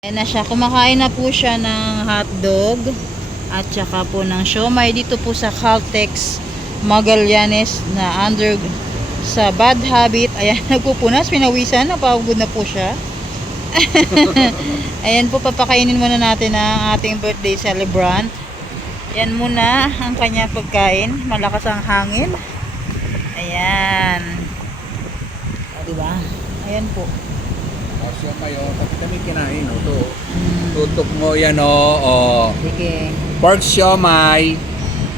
Ayan na siya. Kumakain na po siya ng hotdog at saka po ng siomay dito po sa Caltex Magallanes na under sa Bad Habit. Ayan, nagpupunas, pinawisan, napagod na po siya. Ayan po, papakainin muna natin ang ating birthday celebrant. Yan muna ang kanya pagkain. Malakas ang hangin. Ayan. O, diba? Ayan po. Siomay, pati kami kinain, ito. Tutok mo yan, Sige. pork siomay,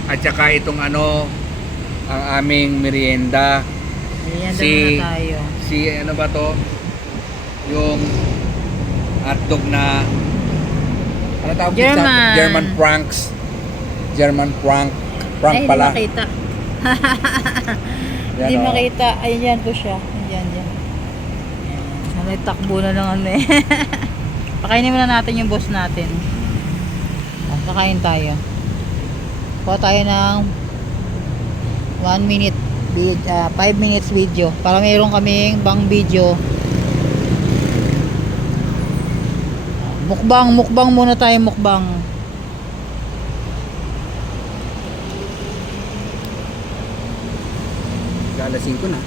at saka itong ang aming merienda. Ayan, muna tayo. Ano ba to? Yung hotdog na, ano tawag dito? German Franks. German Frank. Frank ay, pala. Hindi makita. Hindi makita. Ayan po siya. Ayan. Nagtakbo na lang Pakainin muna natin yung boss natin. Kakain tayo. Kuha tayo ng 1 minute 5 minutes video para mayroon kaming bang video. Mukbang muna tayo, mukbang. Galasin ko na.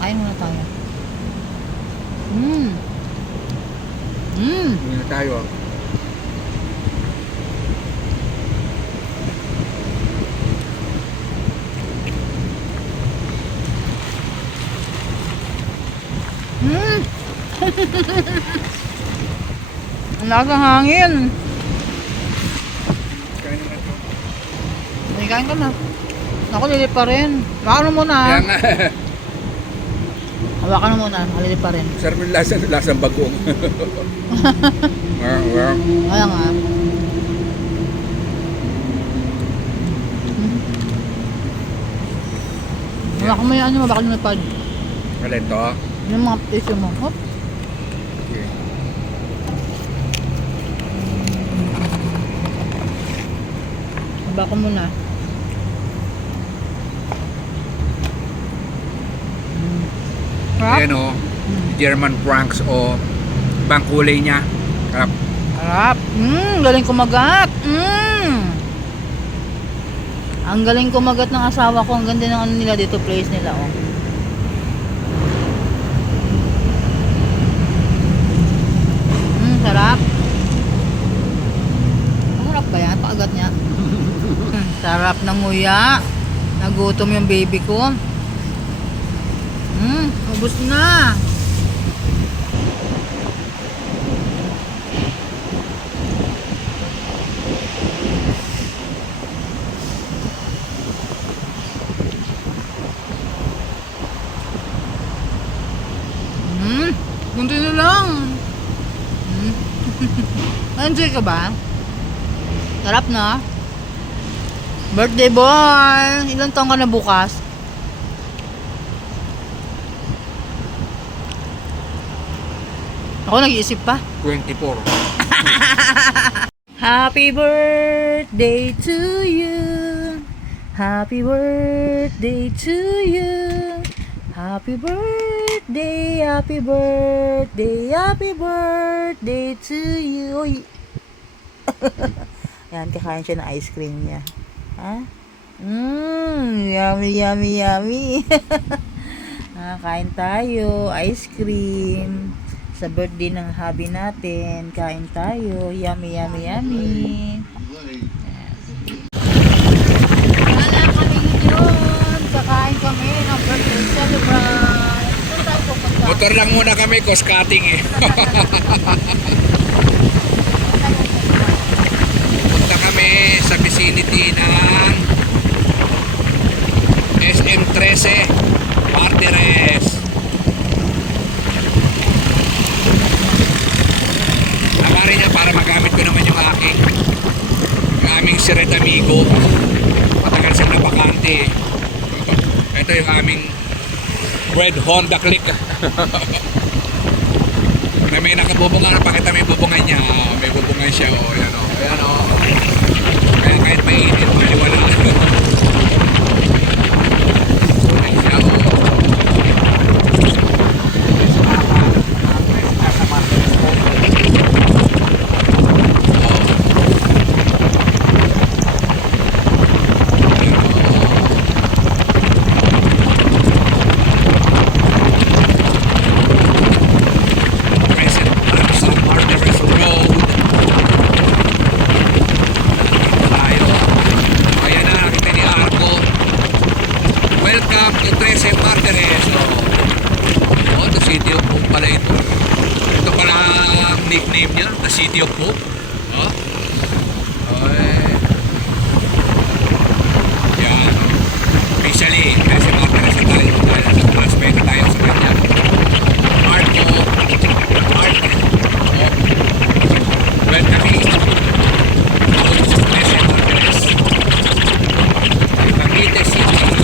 Kain muna tayo. Hindi na tayo. Ang lakas ng hangin. Kain na ito. Kain ka na. Ako, lili pa rin. Hawakan mo muna. Kaya nga. Hawakan mo muna. Lili pa rin. Sarap yung lasang bagong. Kaya nga. Hawakan mo yung ano, bakal yung pad. Wala ito. Yung mga tissue mo. Hop. Okay. Hawakan mo na. Ayan German Franks bang kulay niya. Harap. Harap. Galing kumagat. Ang galing kumagat ng asawa ko. Ang ganda ng ano nila dito, place nila. Sarap. Sarap ba yan? Pakagat niya. Sarap ng nguya. Nagutom yung baby ko. Ubus na. Kunti na lang. Enjoy ka ba? Sarap na. Birthday boy. Ilang taon ka na bukas? Ako nag-iisip pa. 24. Happy birthday to you. Happy birthday to you. Happy birthday, happy birthday, happy birthday to you. Uy. Ayan, kakain siya ng ice cream niya. Ha? Yummy. Kain tayo, ice cream. Sa birthday ng hubby natin, kain tayo. Yummy. Wala kami yun. Kakain kami ng birthday celebrant. Saan tayo pupunta? Motor lang muna kami, cost cutting Punta kami sa vicinity ng SM13 Martires. Nakarin niya para magamit ko naman yung aming Siret Amigo. Matagal siyang napakante. Ito yung aming red Honda Click. na may nakabubungan, pakita may bubungan niya. May bubungan siya. Ayan. Kaya kahit mainit, maliwala. Ayan siya. Nasa Martires po. name niya, the City of Hope. Oh. Okay. Yan. Officially, kasi mga pinasa tayo, respeto tayo sa kanya. Marco, oh. Welcoming to Pleasant Andres, Cavite City.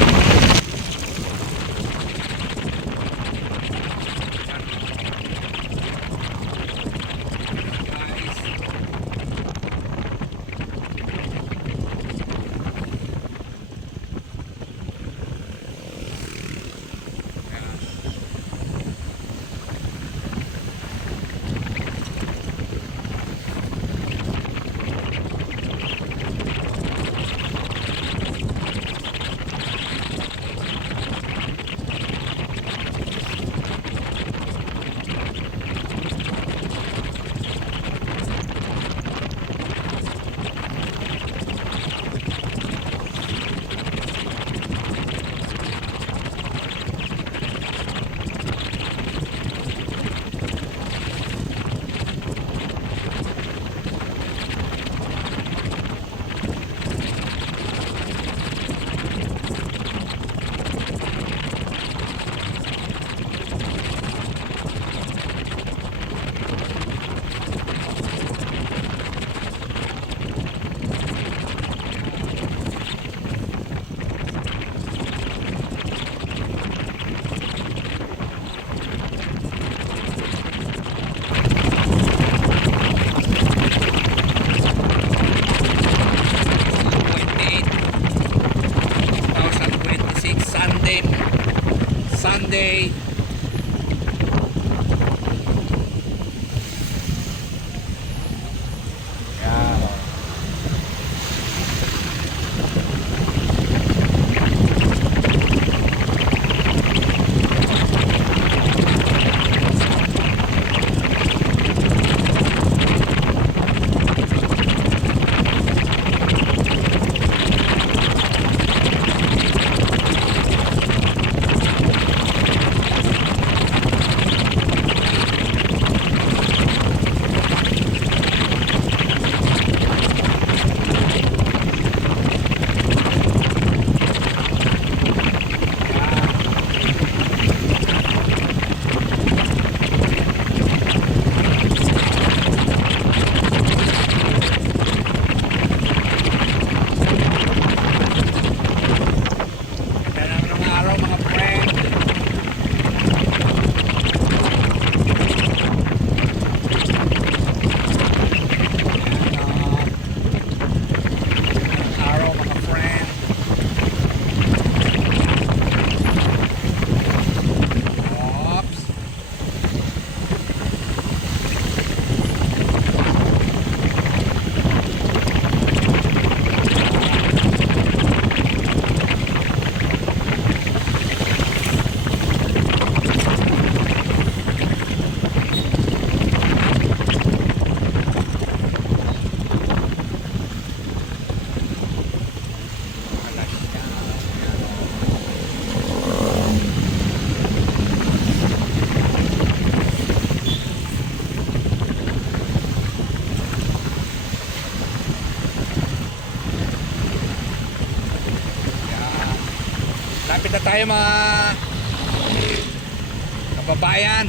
Sunday. Lapit na tayo mga kababayan.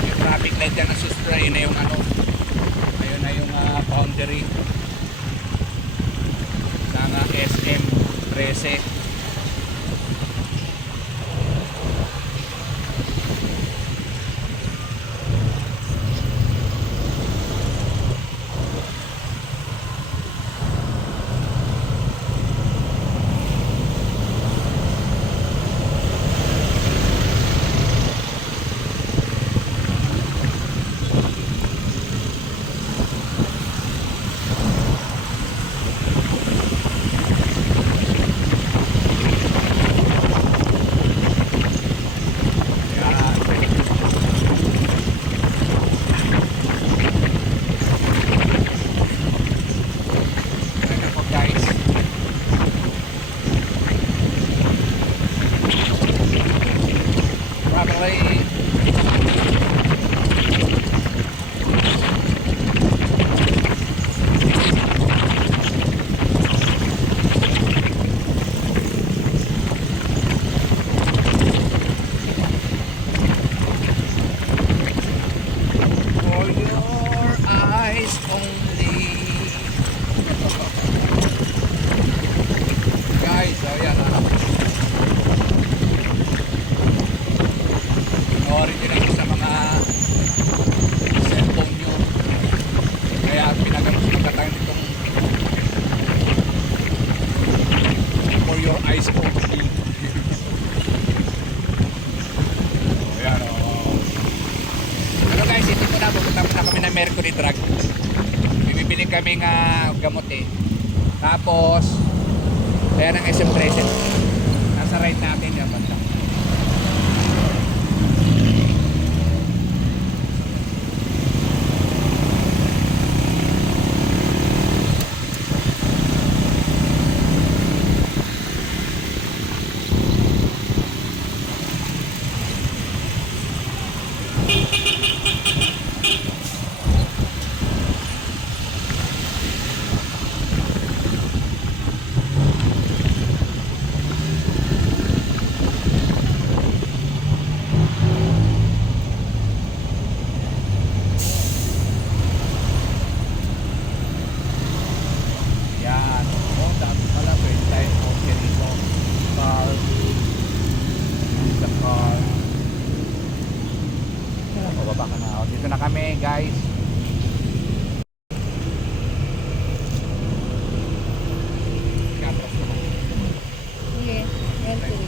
Yung traffic light yan na sustra, yun na yung ano, ayun na yung boundary ng SM 13. Mercury Drug. Bibili kami nga gamot eh. Tapos, ayan ang SM Present. Nasa right natin yung banda. Yan. Oh, dami pala. Pwede tayo okay dito. Car. The car. Pababa ka na. Oh, dito na kami, guys. Kapras ko na. Sige, Mercury.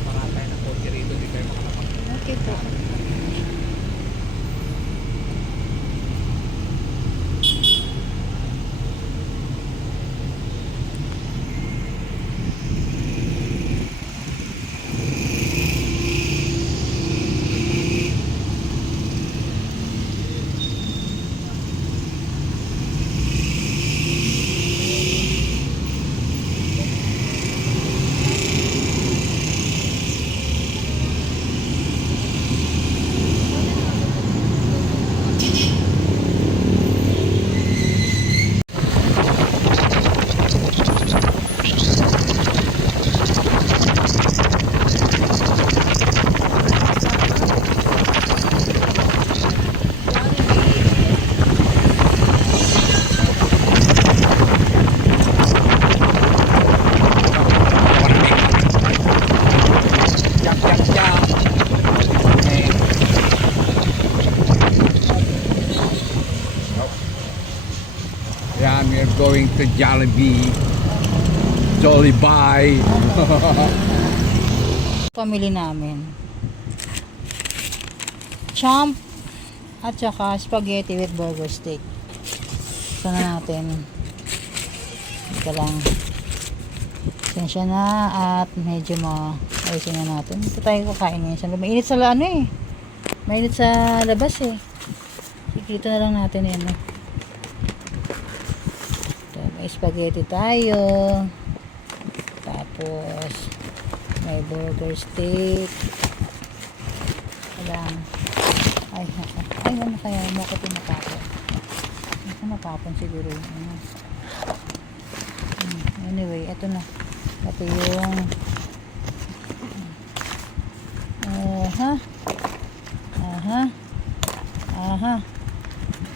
Marami tayo ng kotse rito. Di tayo makalapag. Okay po. Jump, jump, jump. Okay. Yan, we're going to Jollibee. Jollibee. Pamili namin. Champ at saka spaghetti with burger steak. Ito na natin. Ito lang. Sensya na at medyo ayusin na natin. Ito tayo kakain ngayon sa labas. Mainit sa ano eh. Mainit sa labas eh. Dito na lang natin yan. Ito, may spaghetti tayo. Tapos may burger steak. Alam. Ay, naka. Ay, ano kaya? Mukha ito matapon. Ito matapon siguro. Anyway, ito na. Ito yung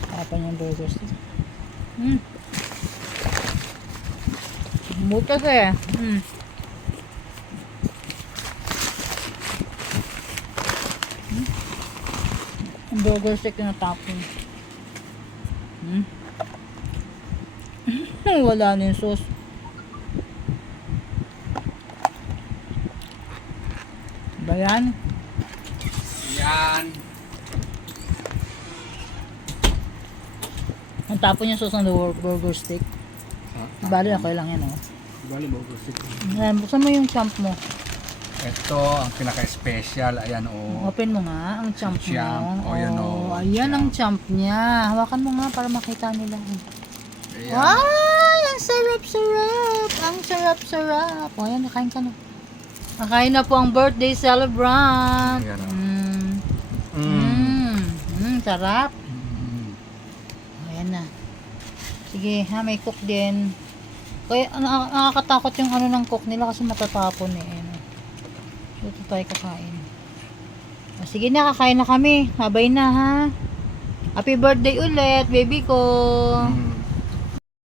tapon yung burger steak. Bukas eh. Ang burger steak na tapon. Wala na yung sauce. Ba yan? Yan. Ang tapon yung sauce ng burger steak. Bali ako lang yan, oh. Bali burger steak. Ayan, buksan mo yung champ mo. Ito ang pinaka-special. Ayan o. Open mo nga ang champ mo. Champ. O, yan, oh. Ayan Champ. ang champ niya. Hawakan mo nga para makita nila. Ayan. Ay, ang sarap-sarap. Ang sarap-sarap. O, ayan, nakain ka na. Nakain na po ang birthday celebrant. Ayan, oh. Sarap. Ayan na. Sige, ha, may cook din. Kaya nakakatakot yung ano ng cook nila kasi matatapon eh. Ito tayo kakain. O, sige na, kakain na kami. Mabay na ha. Happy birthday ulit, baby ko.